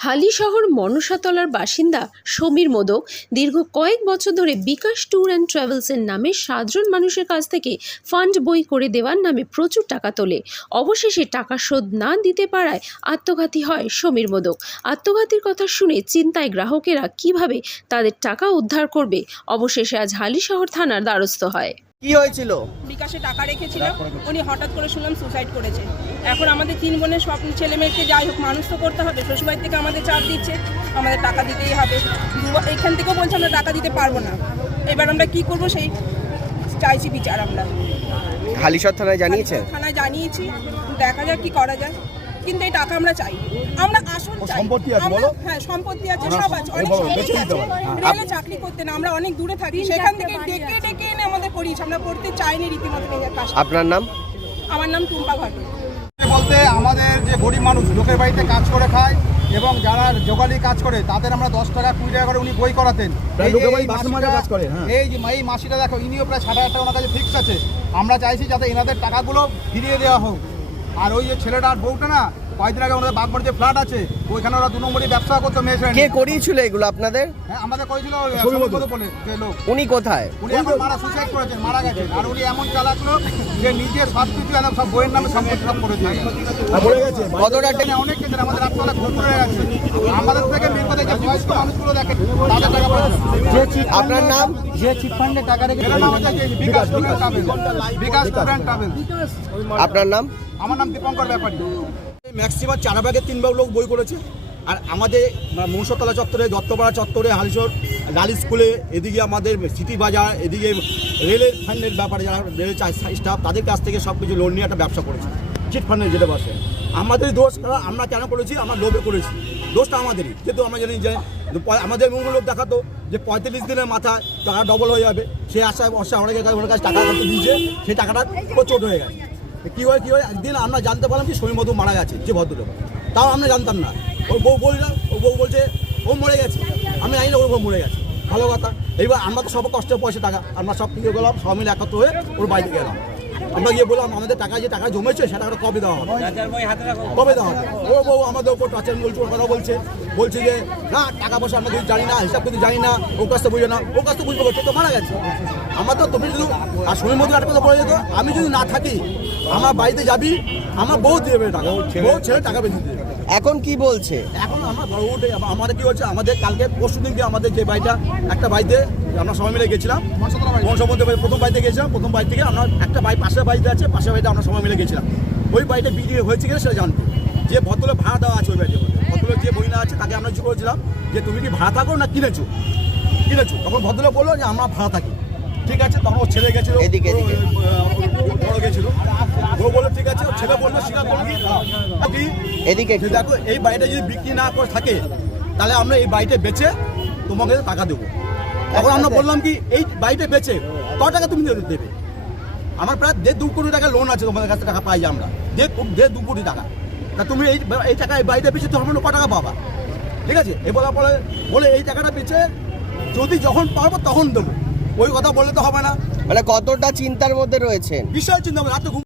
হালিশহর মনসাতলার বাসিন্দা সমীর মোদক দীর্ঘ কয়েক বছর ধরে বিকাশ ট্যুর অ্যান্ড ট্রাভেলসের নামে সাধারণ মানুষের কাছ থেকে ফান্ড বই করে দেওয়ার নামে প্রচুর টাকা তোলে। অবশেষে টাকা শোধ না দিতে পারায় আত্মঘাতী হয় সমীর মোদক। আত্মঘাতীর কথা শুনে চিন্তায় গ্রাহকেরা কীভাবে তাদের টাকা উদ্ধার করবে? অবশেষে আজ হালিশহর থানার দ্বারস্থ হয়। কি হয়েছিল? বিকাশে টাকা রেখেছিল উনি হঠাৎ করে শুনলাম সুসাইড করেছে। এখন আমাদের তিন বোনের সব ছেলে মেয়েকে যাই হোক মানুষ তো করতে হবে শ্বশুরবাড়ি থেকে আমাদের চাপ দিচ্ছে আমাদের টাকা দিতেই হবে। এখান থেকেও বলছে আমরা টাকা দিতে পারব না। এবার আমরা কি করব সেই চাইছি বিচার আমরা। হালিশহর থানায় জানিয়েছেন থানায় জানিয়েছি দেখা যাক কি করা যায়। কিন্তু এই টাকা আমরা চাই। আমরা আসল চাই। সম্পত্তি আছে আমরা- বলো? হ্যাঁ সম্পত্তি আছে সব আছে। অনেক সম্পত্তি আছে। পারে, রেলে চাকরি করতে না আমরা অনেক দূরে থাকি। সেখান থেকে ডেকে ডেকে এনে আমাদের করিয়েছে। আমরা করতে চাইনি রীতিমতো আপনার নাম? আমার নাম টুম্পা ঘটক বলতে আমাদের যে গরিব মানুষ লোকের বাড়িতে কাজ করে খায় এবং যারা জোগালি কাজ করে তাদের আমরা দশ টাকা কুড়ি টাকা করে উনি বই করাতেন। হ্যাঁ। এই যে এই মাসিটা দেখো ইনিও প্রায় ষাট হাজার টাকা ওনার কাছে ফিক্স আছে। আমরা চাইছি যাতে এনাদের টাকাগুলো ফিরিয়ে দেওয়া হোক। আর ওই যে ছেলেটা আর বউটা না কয়েকদিন আগে ওনাদের বাগমার যে ফ্ল্যাট আছে ওইখানে ওরা দু নম্বরই ব্যবসা করতো মেয়ে ছেলে কে করিয়েছিল এগুলো আপনাদের? হ্যাঁ আমাদের করেছিল সৌমিক সৌমিক বলে যে লোক। উনি কোথায়? উনি এখন মারা সুসাইড করেছেন মারা গেছেন। আর উনি এমন চালাক লোক যে নিজের সব কিছু সব বইয়ের নামে সম্পত্তি সব করে দিয়ে গেছে। আর বলে গেছে। কতটা অনেক ক্ষেত্রে আমাদের রাস্তাটা ঘুম হয়ে গেছে আমাদের থেকে মেন কথা যে বয়স্ক মানুষগুলো দেখে তাদের টাকা পয়সা আপনার নাম যে টাকা রেখে ট্রাভেল আপনার নাম আমার নাম দীপঙ্কর ব্যাপারী ম্যাক্সিমাম চার ভাগের তিন ভাগ লোক বই করেছে আর আমাদের মনসতলা চত্বরে দত্তপাড়া চত্বরে হালিশোর লাল স্কুলে এদিকে আমাদের সিটি বাজার এদিকে রেলের ফান্ডের ব্যাপারে যারা রেল স্টাফ তাদের কাছ থেকে সব কিছু লোন নিয়ে একটা ব্যবসা করেছে চিট ফান্ডের যেটা বসে আমাদের দোষ আমরা কেন করেছি আমরা লোভে করেছি দোষটা আমাদেরই। যেহেতু আমরা জানি যে আমাদের লোক দেখাতো যে পঁয়তাল্লিশ দিনের মাথায় টাকা ডবল হয়ে যাবে। সেই আশায় অনেকের কাছে ওনার কাছে টাকা করতে দিয়েছে সেই টাকাটা প্রচুর হয়ে গেছে। কি হয় কি হয়, একদিন আমরা জানতে পারলাম কি সমীর মধু মারা গেছে, যে ভদ্রলোক। তাও আমরা জানতাম না। ওর বউ বললাম ও বউ বলছে, ও মরে গেছে। আমি জানি না ওর বউ মরে গেছে। ভালো কথা। এইবার আমরা তো সব কষ্টের পয়সা টাকা, আমরা সব কিছু গেলাম সব মিলে একত্র হয়ে ওর বাড়িতে গেলাম। আমরা গিয়ে বললাম, আমাদের টাকা যে টাকা জমেছে, সেটা টাকাটা কবে দেওয়া কবে দেওয়া ও বউ আমাদের উপর টাচার বলছে ওর কথা বলছে। বলছে যে, না, টাকা পয়সা আমরা কিছু জানি না, হিসাব কিন্তু জানি না ও কাছ বুঝে না ও থেকে বুঝব তো মারা গেছে। আমার তো তুমি যদি আর সময় মধ্যে একটা কথা বলে যেত, আমি যদি না থাকি, আমার বাড়িতে যাবি, আমার বউ দিয়ে টাকা বউ ছেলে টাকা বেঁধে দেবে। এখন কি বলছে? এখন আমার বড় উঠে আমাদের কি হচ্ছে আমাদের কালকে পরশু দিনকে আমাদের যে বাড়িটা একটা বাড়িতে আমরা সবাই মিলে গেছিলাম। বংশবন্ধু প্রথম বাড়িতে গেছিলাম, প্রথম বাড়ি থেকে আমরা একটা বাড়ি পাশের বাড়িতে আছে, পাশের বাড়িতে আমরা সবাই মিলে গেছিলাম। ওই বাড়িটা বিক্রি হয়েছে কিনা সেটা জানতে। যে ভদ্রলোক ভাড়া দেওয়া আছে ওই বাড়িতে ভদ্রলোক যে বইনা আছে, তাকে আমরা করেছিলাম যে, তুমি কি ভাড়া থাকো না কিনেছো? কিনেছো। তখন ভদ্রলোক বলল যে, আমরা ভাড়া থাকি। ঠিক আছে তখন ওর ছেলে গেছিল। এদিকে, এদিকে। বড় গেছিল। ও বলল ঠিক আছে। ছেলে বলল স্বীকার করল কি? কি? এদিকে দেখো এই বাড়িটা যদি বিক্রি না করে থাকে তাহলে আমরা এই বাড়িটা বেচে তোমাকে টাকা দেবো। এখন আমরা বললাম কি এই বাড়িটা বেচে ক টাকা তুমি দেবে? দেবে। আমার প্রায় দেড় দু কোটি টাকা লোন আছে তোমাদের কাছে টাকা পাই আমরা। দেড় দেড় দু কোটি টাকা। তা তুমি এই এই টাকা এই বাড়িটা বেচে তোমার ক টাকা পাবা? ঠিক আছে? এ বলার পরে বলে এই টাকাটা বেচে যদি যখন পারব তখন দেবো। ওই কথা বললে তো হবে না। মানে কতটা চিন্তার মধ্যে রয়েছেন? বিশাল চিন্তা রাতে ঘুম